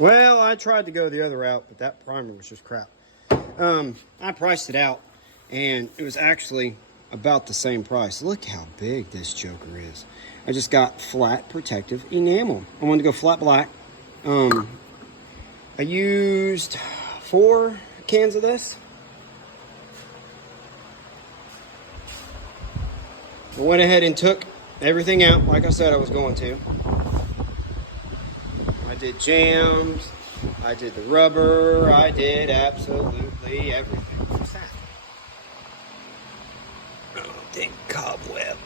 Well, I tried to go the other route, but that primer was just crap. I priced it out, and it was actually about the same price. Look how big this joker is. I just got flat protective enamel. I wanted to go flat black. I used 4 cans of this. I went ahead and took everything out like I said I was going to. I did jams, I did the rubber, I did absolutely everything. What's that? Oh, dang cobweb.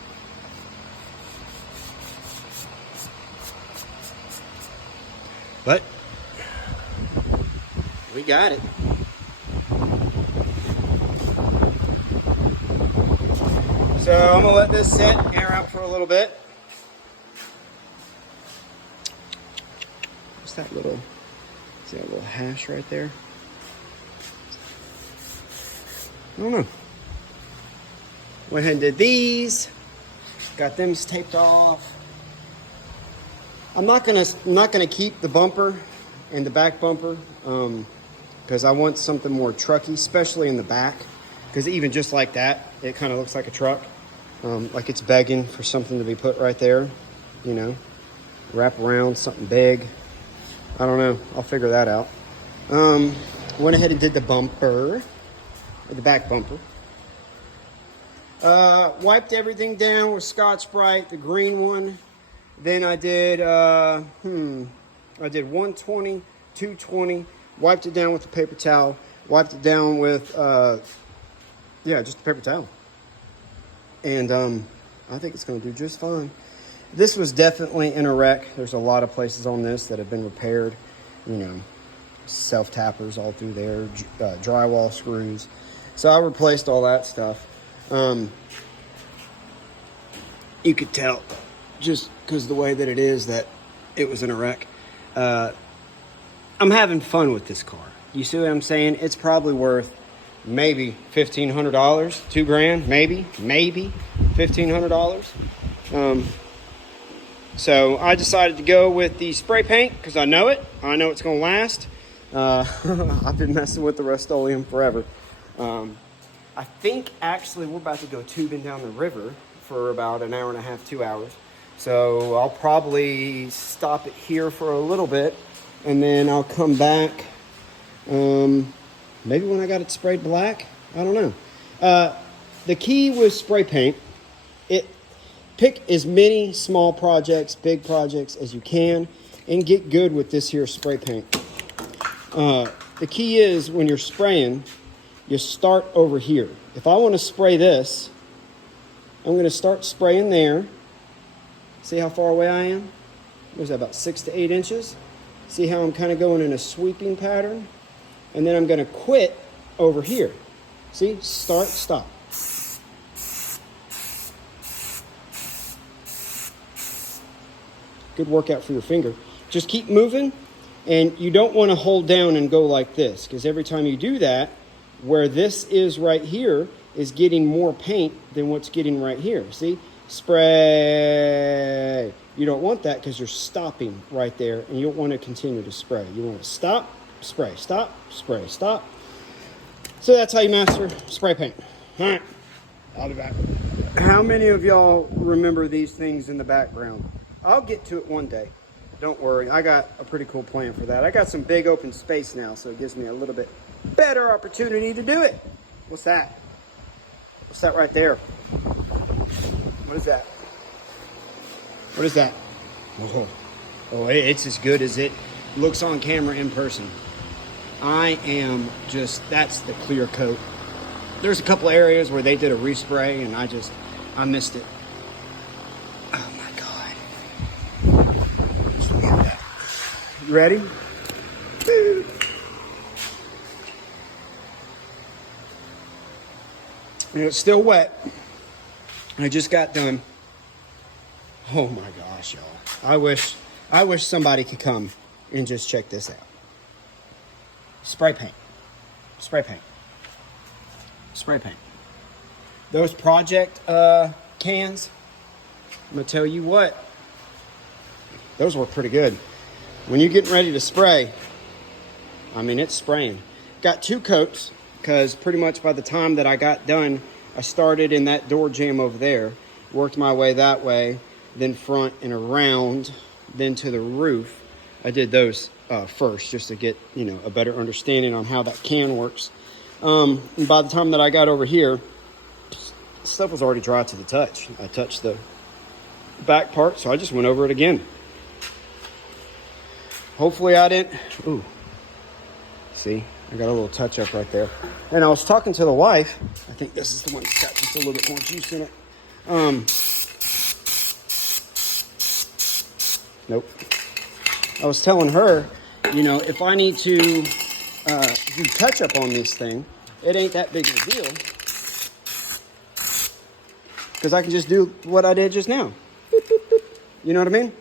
But we got it. So I'm gonna let this sit, air out for a little bit. What's that little, see that little hash right there? I don't know. Went ahead and did these. Got them taped off. I'm not gonna keep the bumper and the back bumper because I want something more trucky, especially in the back. Because even just like that, it kind of looks like a truck. Like it's begging for something to be put right there, you know, wrap around something big. I don't know. I'll figure that out. Went ahead and did the bumper, the back bumper. Wiped everything down with Scotch-Brite, the green one. Then I did, I did 120, 220, wiped it down with the paper towel, wiped it down with, yeah, just the paper towel. And I think it's going to do just fine. This was definitely in a wreck. There's a lot of places on this that have been repaired. You know, self-tappers all through there, drywall screws. So I replaced all that stuff. You could tell just because of the way that it is that it was in a wreck. I'm having fun with this car. You see what I'm saying? It's probably worth maybe $1,500, $2,000, maybe $1,500. So I decided to go with the spray paint because I know it's going to last. I've been messing with the Rust-Oleum forever. I think actually we're about to go tubing down the river for about an hour and a half, 2 hours. So I'll probably stop it here for a little bit and then I'll come back. Maybe when I got it sprayed black, I don't know. The key with spray paint, pick as many small projects, big projects as you can, and get good with this here spray paint. The key is when you're spraying, you start over here. If I want to spray this, I'm going to start spraying there. See how far away I am? What is that, about 6 to 8 inches? See how I'm kind of going in a sweeping pattern? And then I'm going to quit over here. See? Start, stop. Good workout for your finger. Just keep moving, and you don't want to hold down and go like this, because every time you do that, where this is right here is getting more paint than what's getting right here. See? Spray. You don't want that because you're stopping right there, and you don't want to continue to spray. You want to stop, spray, stop, spray, stop. So that's how you master spray paint. All right, I'll be back. How many of y'all remember these things in the background? I'll get to it one day. Don't worry, I got a pretty cool plan for that. I got some big open space now, so it gives me a little bit better opportunity to do it. What's that? What's that right there? What is that? What is that? Oh, it's as good as it looks on camera in person. I am just, that's the clear coat. There's a couple areas where they did a respray and I missed it. Oh my God. Just look at that. You ready? And it's still wet. I just got done. Oh my gosh, y'all. I wish somebody could come and just check this out. Spray paint. Spray paint. Spray paint. Those project cans, I'm gonna tell you what, those were pretty good. when you're getting ready to spray, I mean, it's spraying. Got 2 coats, because pretty much by the time that I got done, I started in that door jamb over there, worked my way that way, then front and around, then to the roof. I did those first, just to get, you know, a better understanding on how that can works. And by the time that I got over here, stuff was already dry to the touch. I touched the back part, so I just went over it again. Hopefully I didn't, ooh, see, I got a little touch up right there. And I was talking to the wife, I think this is the one that's got just a little bit more juice in it. Nope. I was telling her, you know, if I need to do touch up on this thing, it ain't that big of a deal. Because I can just do what I did just now. You know what I mean?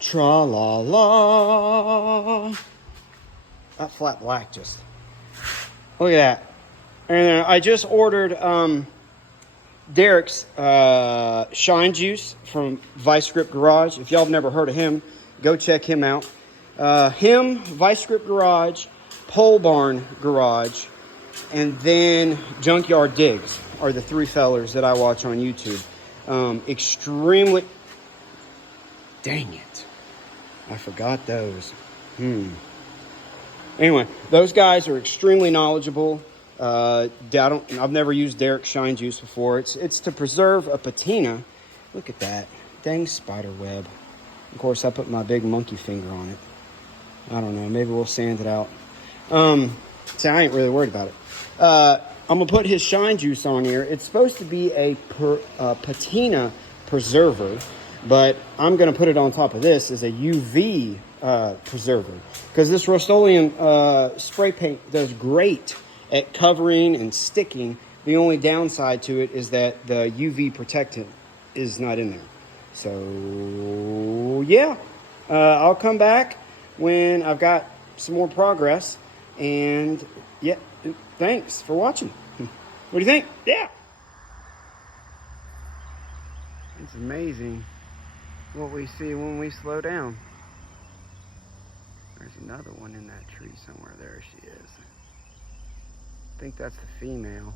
Tra-la-la. That flat black just... Look at that. And I just ordered Derek's Shine Juice from Vice Grip Garage. If y'all have never heard of him, go check him out. Him, Vice Grip Garage, Pole Barn Garage, and then Junkyard Digs are the 3 fellers that I watch on YouTube. Extremely... Dang it. I forgot those. Anyway, those guys are extremely knowledgeable. I've never used Derek's Shine Juice before. It's to preserve a patina. Look at that. Dang spider web. Of course, I put my big monkey finger on it. I don't know. Maybe we'll sand it out. See, I ain't really worried about it. I'm going to put his Shine Juice on here. It's supposed to be a patina preserver, but I'm going to put it on top of this as a UV preserver. Because this Rust-Oleum spray paint does great at covering and sticking. The only downside to it is that the UV protectant is not in there. So, yeah. I'll come back when I've got some more progress. And, yeah, thanks for watching. What do you think? Yeah. It's amazing what we see when we slow down. There's another one in that tree somewhere. There she is. I think that's the female.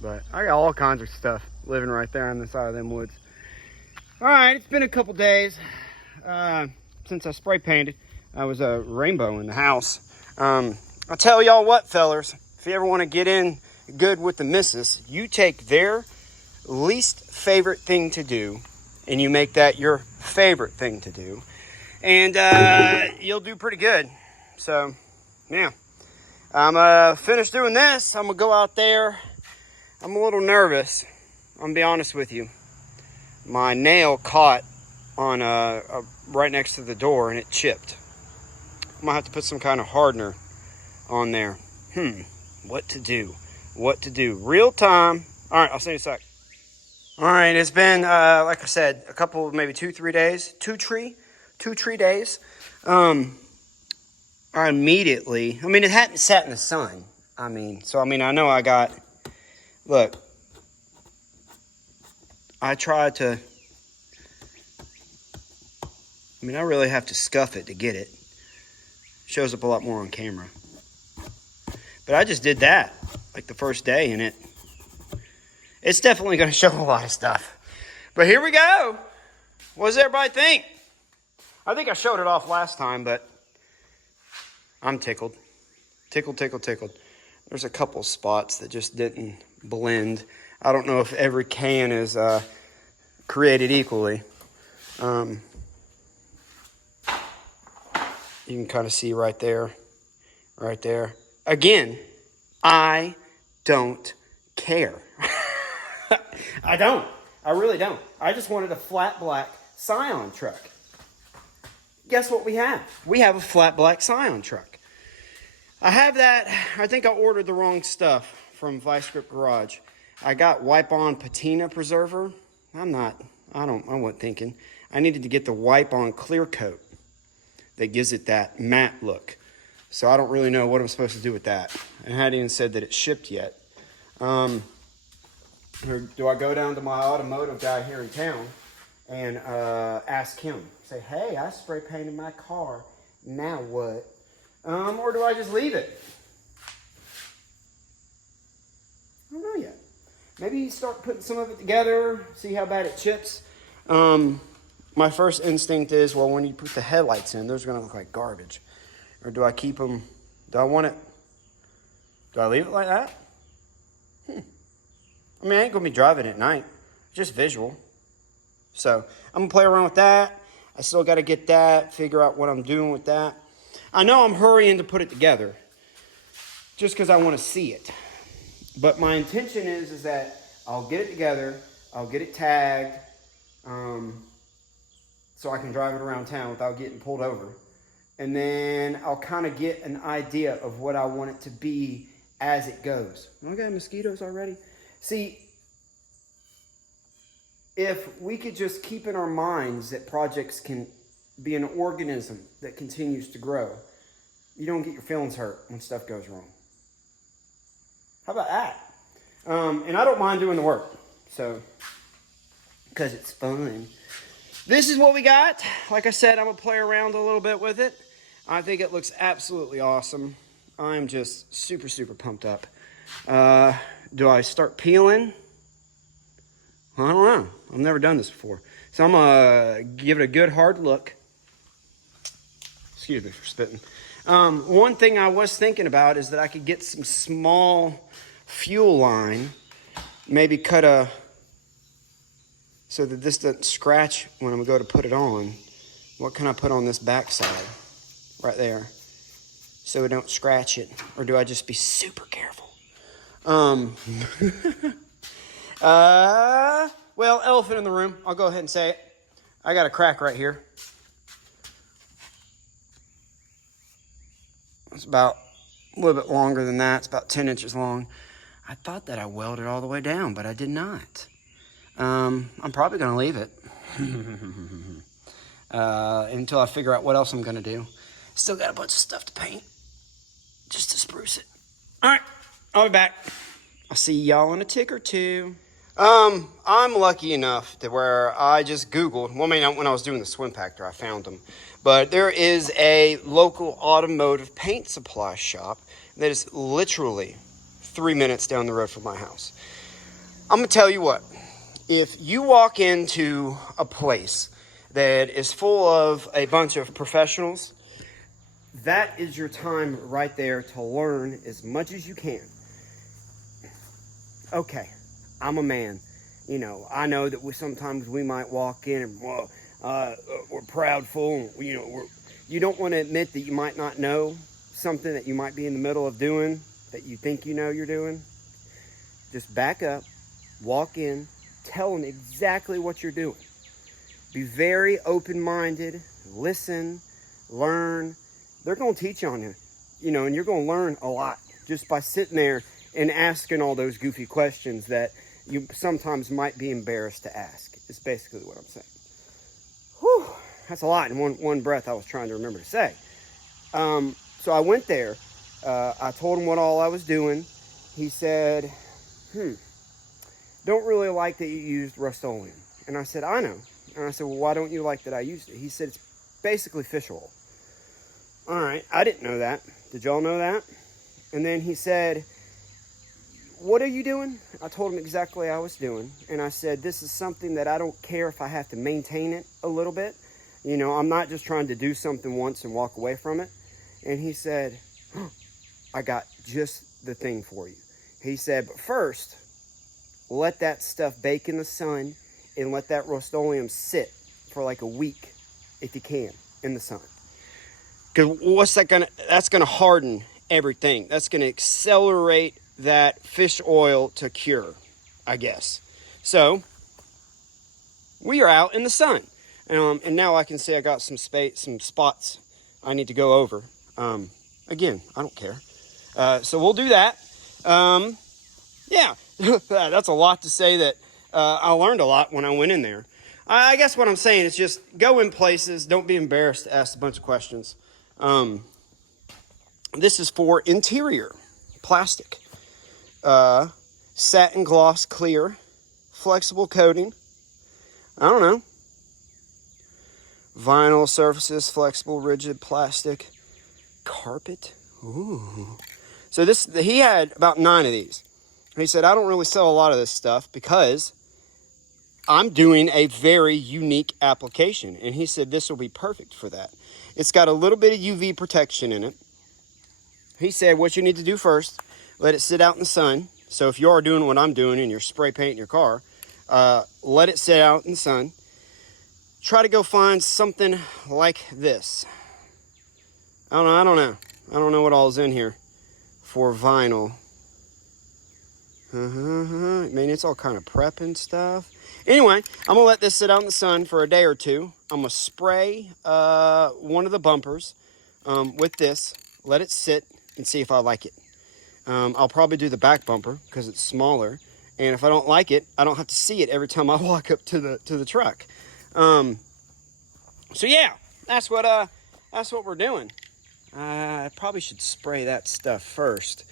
But I got all kinds of stuff living right there on the side of them woods. Alright, it's been a couple days since I spray painted. I was a rainbow in the house. I'll tell y'all what, fellers. If you ever want to get in good with the missus, you take their least favorite thing to do and you make that your favorite thing to do. And you'll do pretty good. So, yeah. I'm finished doing this. I'm going to go out there. I'm a little nervous. I'm going to be honest with you. My nail caught on right next to the door and it chipped. I'm going to have to put some kind of hardener on there. What to do? What to do? Real time. All right, I'll see you in a sec. All right, it's been, like I said, a couple, maybe 2-3 days. Two tree days. I immediately, it hadn't sat in the sun. I know I got, look, I tried to, I really have to scuff it to get it. Shows up a lot more on camera. But I just did that, like the first day, and it's definitely going to show a lot of stuff. But here we go. What does everybody think? I think I showed it off last time, but I'm tickled. Tickled. There's a couple spots that just didn't blend. I don't know if every can is created equally. You can kind of see right there. Again, I don't care. I don't. I really don't. I just wanted a flat black Scion truck. Guess what we have? We have a flat black Scion truck. I have that. I think I ordered the wrong stuff from Vice Grip Garage. I got wipe-on patina preserver. I wasn't thinking. I needed to get the wipe-on clear coat that gives it that matte look. So I don't really know what I'm supposed to do with that. I hadn't even said that it shipped yet. Or do I go down to my automotive guy here in town and ask him. Say, hey, I spray painted my car. Now what? Or do I just leave it? I don't know yet. Maybe start putting some of it together, see how bad it chips. My first instinct is, well, when you put the headlights in, those are going to look like garbage. Or do I keep them? Do I want it? Do I leave it like that? I mean, I ain't going to be driving at night. Just visual. So I'm going to play around with that. I still got to get that, figure out what I'm doing with that. I know I'm hurrying to put it together just because I want to see it. But my intention is that I'll get it together, I'll get it tagged, so I can drive it around town without getting pulled over. And then I'll kind of get an idea of what I want it to be as it goes. Oh, I got mosquitoes already. See, if we could just keep in our minds that projects can be an organism that continues to grow, you don't get your feelings hurt when stuff goes wrong. How about that? And I don't mind doing the work, so, because it's fun. This is what we got. Like I said, I'm going to play around a little bit with it. I think it looks absolutely awesome. I'm just super, super pumped up. Do I start peeling? I don't know. I've never done this before. So I'm going to give it a good hard look. Excuse me for spitting. One thing I was thinking about is that I could get some small fuel line, maybe cut so that this doesn't scratch when I'm going to put it on. What can I put on this backside? Right there. So it don't scratch it. Or do I just be super careful? Well, elephant in the room. I'll go ahead and say it. I got a crack right here. It's about a little bit longer than that. It's about 10 inches long. I thought that I welded all the way down, but I did not. I'm probably going to leave it until I figure out what else I'm going to do. Still got a bunch of stuff to paint just to spruce it. All right, I'll be back. I'll see y'all in a tick or two. I'm lucky enough to where I just Googled. Well, I mean, when I was doing the swim factor, I found them. But there is a local automotive paint supply shop that is literally 3 minutes down the road from my house. I'm going to tell you what. If you walk into a place that is full of a bunch of professionals, that is your time right there to learn as much as you can. Okay, I'm a man. You know, I know that sometimes we might walk in and we're proudful. You don't want to admit that you might not know something that you might be in the middle of doing that you think you know you're doing. Just back up, walk in, tell them exactly what you're doing. Be very open-minded, listen, learn. They're going to teach on you, and you're going to learn a lot just by sitting there and asking all those goofy questions that you sometimes might be embarrassed to ask. Is basically what I'm saying. Whew, that's a lot in one breath I was trying to remember to say. So I went there. I told him what all I was doing. He said, don't really like that you used Rust-Oleum. And I said, I know. And I said, well, why don't you like that I used it? He said, it's basically fish oil. All right, I didn't know that. Did y'all know that? And then he said, what are you doing? I told him exactly what I was doing. And I said, this is something that I don't care if I have to maintain it a little bit. I'm not just trying to do something once and walk away from it. And he said, I got just the thing for you. He said, but first, let that stuff bake in the sun and let that Rust-Oleum sit for like a week, if you can, in the sun. Because that's gonna harden everything. That's gonna accelerate that fish oil to cure, I guess. So we are out in the sun, and now I can see I got some spots I need to go over. Again, I don't care. So we'll do that. Yeah, that's a lot to say that I learned a lot when I went in there. I guess what I'm saying is just go in places. Don't be embarrassed to ask a bunch of questions. This is for interior plastic. Satin gloss clear, flexible coating. I don't know. Vinyl surfaces, flexible, rigid, plastic, carpet. Ooh. So he had about 9 of these. He said, I don't really sell a lot of this stuff because I'm doing a very unique application. And he said, this will be perfect for that. It's got a little bit of UV protection in it. He said, what you need to do first, let it sit out in the sun. So if you are doing what I'm doing and you're spray painting your car, let it sit out in the sun. Try to go find something like this. I don't know what all is in here for vinyl. I mean, it's all kind of prep and stuff. Anyway, I'm going to let this sit out in the sun for a day or two. I'm going to spray one of the bumpers with this. Let it sit and see if I like it. I'll probably do the back bumper because it's smaller. And if I don't like it, I don't have to see it every time I walk up to the truck. So yeah, that's what we're doing. I probably should spray that stuff first.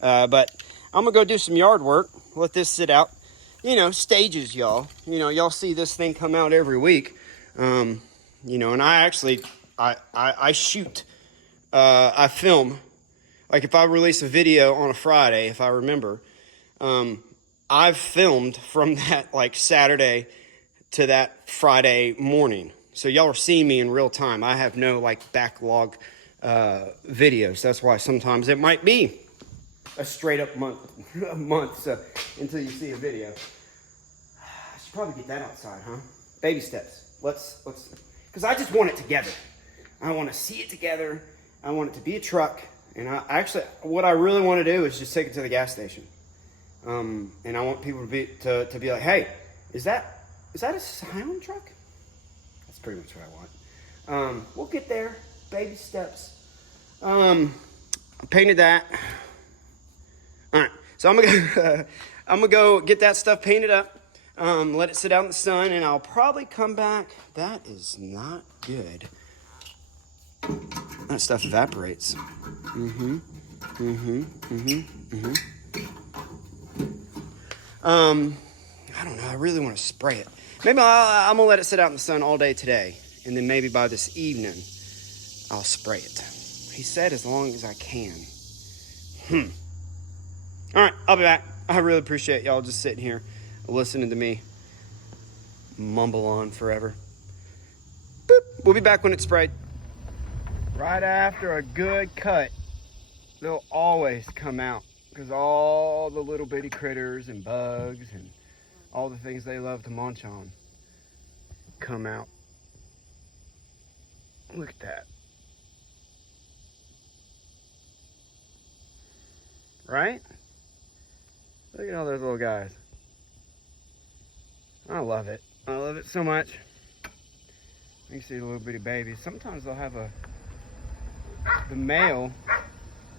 But I'm going to go do some yard work. Let this sit out. You know, stages, y'all. You know, y'all see this thing come out every week. You know, and I actually, I shoot, I film. Like if I release a video on a Friday, if I remember, I've filmed from that like Saturday to that Friday morning. So y'all are seeing me in real time. I have no like backlog videos. That's why sometimes it might be a straight up month until you see a video. I should probably get that outside, huh? Baby steps. Let's because I just want it together. I want to see it together. I want it to be a truck. And I actually, what I really want to do is just take it to the gas station. And I want people to be like, hey, is that a Scion truck? That's pretty much what I want. We'll get there. Baby steps. Painted that. All right, so I'm gonna go get that stuff painted up, let it sit out in the sun, and I'll probably come back. That is not good. That stuff evaporates. I don't know. I really want to spray it. Maybe I'm gonna let it sit out in the sun all day today, and then maybe by this evening, I'll spray it. He said as long as I can. All right, I'll be back. I really appreciate y'all just sitting here listening to me mumble on forever. Boop. We'll be back when it's sprayed. Right after a good cut, they'll always come out because all the little bitty critters and bugs and all the things they love to munch on come out. Look at that. Right? Look at all those little guys. I love it. I love it so much. You see the little bitty babies. Sometimes they'll have the male,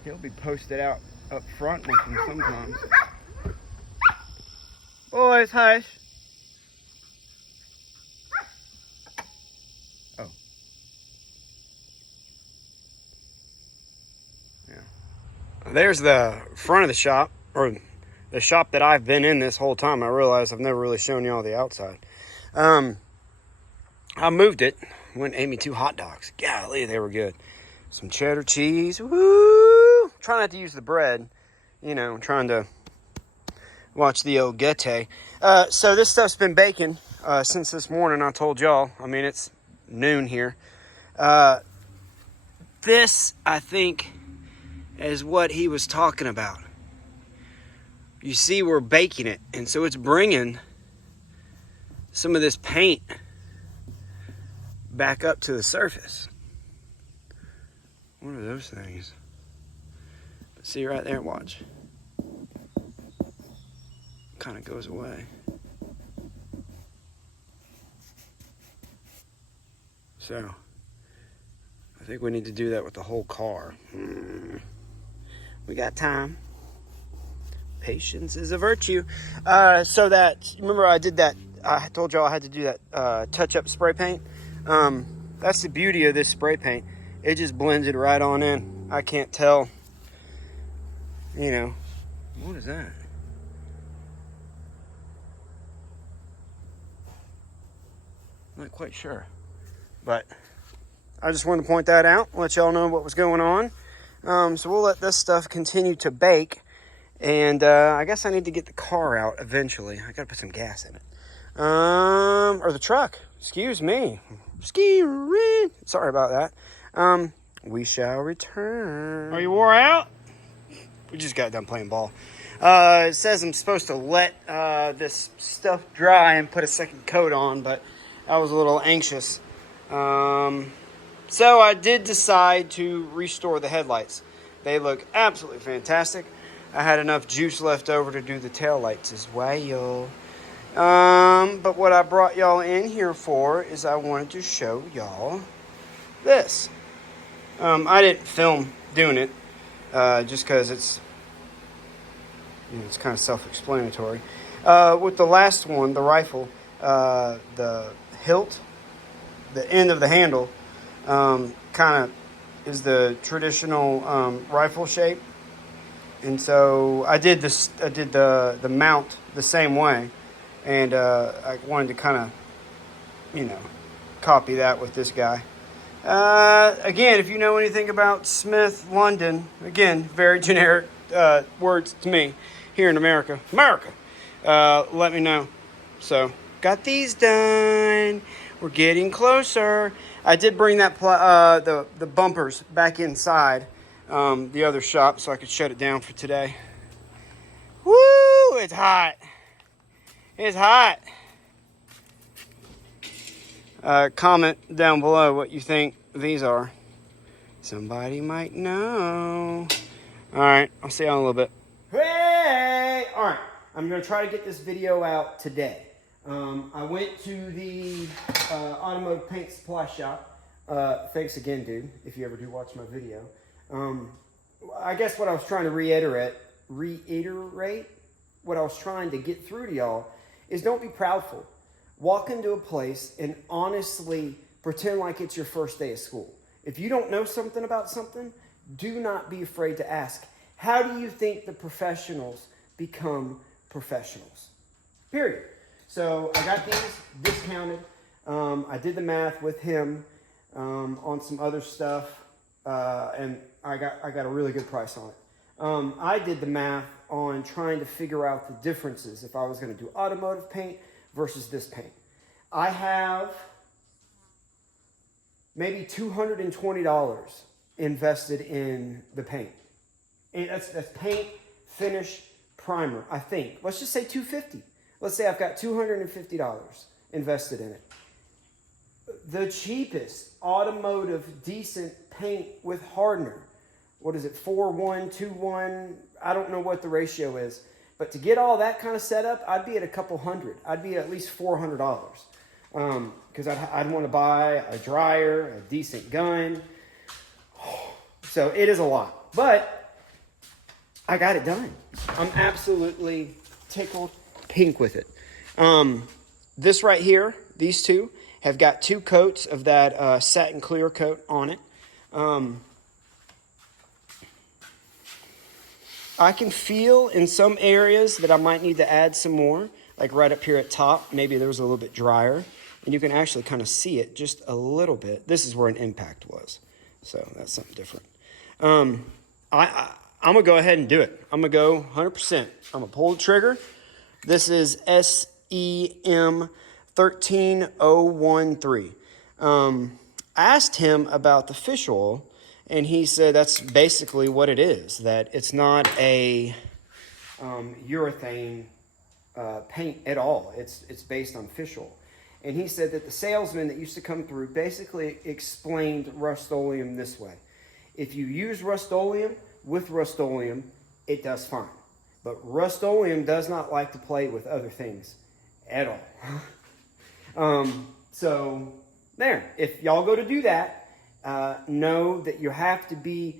he'll be posted out up front with them sometimes. Boys, hush. Oh. Yeah. There's the front of the shop, or the shop that I've been in this whole time. I realize I've never really shown y'all the outside. I moved it. Went and ate me 2 hot dogs. Golly, they were good. Some cheddar cheese. Woo! Try not to use the bread. You know, trying to watch the old Gete. So this stuff's been baking since this morning. I told y'all. I mean, it's noon here. This, I think, is what he was talking about. You see, we're baking it, and so it's bringing some of this paint back up to the surface. What are those things? See right there, watch. Kind of goes away. So, I think we need to do that with the whole car. We got time. Patience is a virtue. So that, remember I did that, I told y'all I had to do that touch-up spray paint. That's the beauty of this spray paint. It just blends it right on in. I can't tell, you know. What is that? Not quite sure. But I just wanted to point that out, let y'all know what was going on. So we'll let this stuff continue to bake. And I guess I need to get the car out eventually. I gotta put some gas in it. Or the truck. Excuse me. Sorry about that. We shall return. Are you wore out? We just got done playing ball. It says I'm supposed to let this stuff dry and put a second coat on, but I was a little anxious. So I did decide to restore the headlights. They look absolutely fantastic. I had enough juice left over to do the taillights as well. But what I brought y'all in here for is I wanted to show y'all this. I didn't film doing it, just because it's kind of self-explanatory. With the last one, the rifle, the hilt, the end of the handle, kind of is the traditional rifle shape. And so I did this. I did the mount the same way, and I wanted to kind of, copy that with this guy. Again, if you know anything about Smith London, again, very generic words to me here in America. Let me know. So got these done. We're getting closer. I did bring that the bumpers back inside. The other shop so I could shut it down for today. Woo! It's hot. It's hot. Comment down below what you think these are. Somebody might know. Alright, I'll see you in a little bit. Hey! Alright, I'm going to try to get this video out today. I went to the automotive paint supply shop. Thanks again, dude, if you ever do watch my video. I guess what I was trying to reiterate, what I was trying to get through to y'all is don't be proudful. Walk into a place and honestly pretend like it's your first day of school. If you don't know something about something, do not be afraid to ask. How do you think the professionals become professionals? Period. So I got these discounted. I did the math with him on some other stuff. And I got a really good price on it. I did the math on trying to figure out the differences if I was going to do automotive paint versus this paint. I have maybe $220 invested in the paint. And that's paint, finish, primer, I think. Let's just say $250. Let's say I've got $250 invested in it. The cheapest automotive decent paint with hardener, what is it, 4:1, 2:1, I don't know what the ratio is, but to get all that kind of setup, I'd be at a couple hundred. I'd be at least $400, because I'd want to buy a dryer, a decent gun. So it is a lot, but I got it done. I'm absolutely tickled pink with it. This right here, these two, have got 2 coats of that satin clear coat on it. I can feel in some areas that I might need to add some more, like right up here at top. Maybe there was a little bit drier, and you can actually kind of see it just a little bit. This is where an impact was, so that's something different. I'm going to go ahead and do it. I'm going to go 100%. I'm going to pull the trigger. This is SEM 13013. I asked him about the fish oil, and he said that's basically what it is, that it's not a urethane paint at all. It's based on fish oil. And he said that the salesman that used to come through basically explained Rust-Oleum this way. If you use Rust-Oleum with Rust-Oleum, it does fine. But Rust-Oleum does not like to play with other things at all. So there, if y'all go to do that, know that you have to be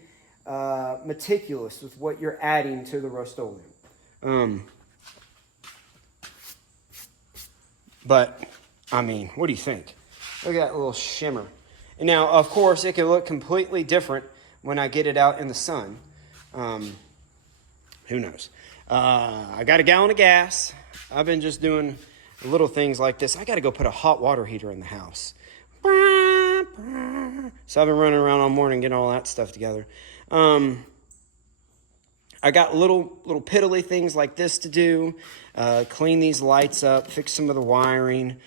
meticulous with what you're adding to the Rust-Oleum. But, I mean, what do you think? Look at that little shimmer. And now, of course, it can look completely different when I get it out in the sun. Who knows? I got a gallon of gas. I've been just doing little things like this. I got to go put a hot water heater in the house. So I've been running around all morning getting all that stuff together. I got little piddly things like this to do. Clean these lights up, fix some of the wiring.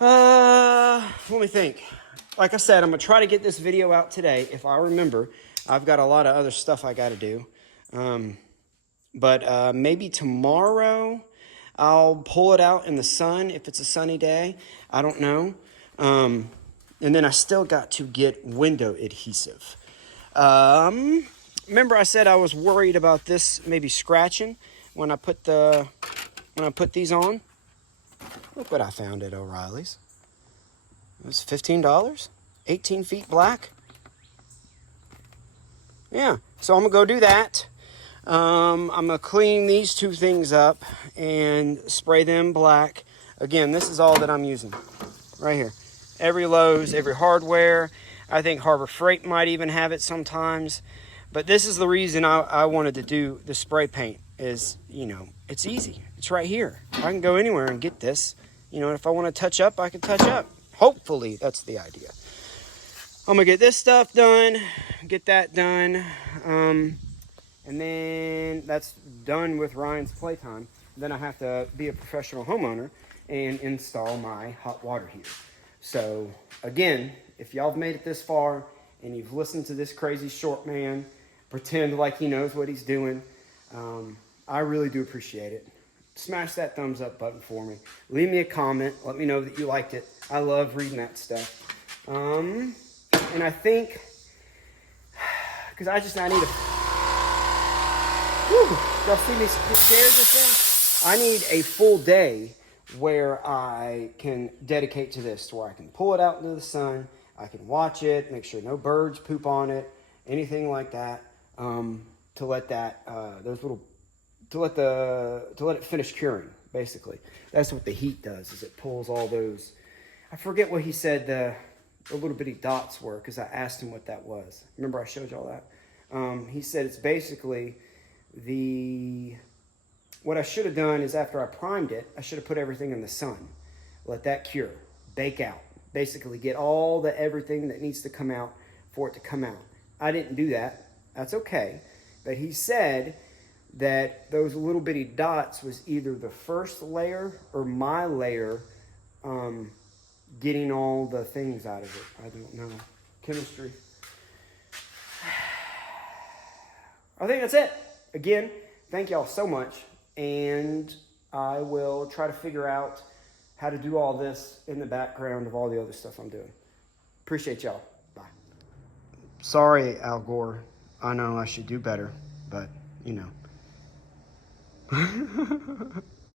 Let me think. Like I said, I'm going to try to get this video out today. If I remember, I've got a lot of other stuff I got to do. But maybe tomorrow I'll pull it out in the sun if it's a sunny day. I don't know. And then I still got to get window adhesive. Remember I said I was worried about this maybe scratching when I put these on? Look what I found at O'Reilly's. It was $15, 18 feet black. Yeah, so I'm gonna go do that. I'm gonna clean these two things up and spray them black. Again, this is all that I'm using right here. Every Lowe's, every hardware. I think Harbor Freight might even have it sometimes. But this is the reason I wanted to do the spray paint is, you know, it's easy. It's right here. I can go anywhere and get this. You know, if I want to touch up, I can touch up. Hopefully, that's the idea. I'm going to get this stuff done, get that done. And then that's done with Ryan's playtime. Then I have to be a professional homeowner and install my hot water heater. So, again, if y'all have made it this far and you've listened to this crazy short man pretend like he knows what he's doing, I really do appreciate it. Smash that thumbs up button for me. Leave me a comment. Let me know that you liked it. I love reading that stuff. And I think, because I need a... Whew, y'all see me scared this thing? I need a full day where I can dedicate to this, to where I can pull it out into the sun, I can watch it, make sure no birds poop on it, anything like that, to let that to let it finish curing. Basically, that's what the heat does. Is it pulls all those? I forget what he said the little bitty dots were, because I asked him what that was. Remember I showed y'all that? He said it's basically what I should have done is after I primed it, I should have put everything in the sun. Let that cure, bake out. Basically get all everything that needs to come out for it to come out. I didn't do that. That's okay. But he said that those little bitty dots was either the first layer or my layer getting all the things out of it. I don't know. Chemistry. I think that's it. Again, thank y'all so much. And I will try to figure out how to do all this in the background of all the other stuff I'm doing. Appreciate y'all. Bye. Sorry, Al Gore. I know I should do better, but, you know.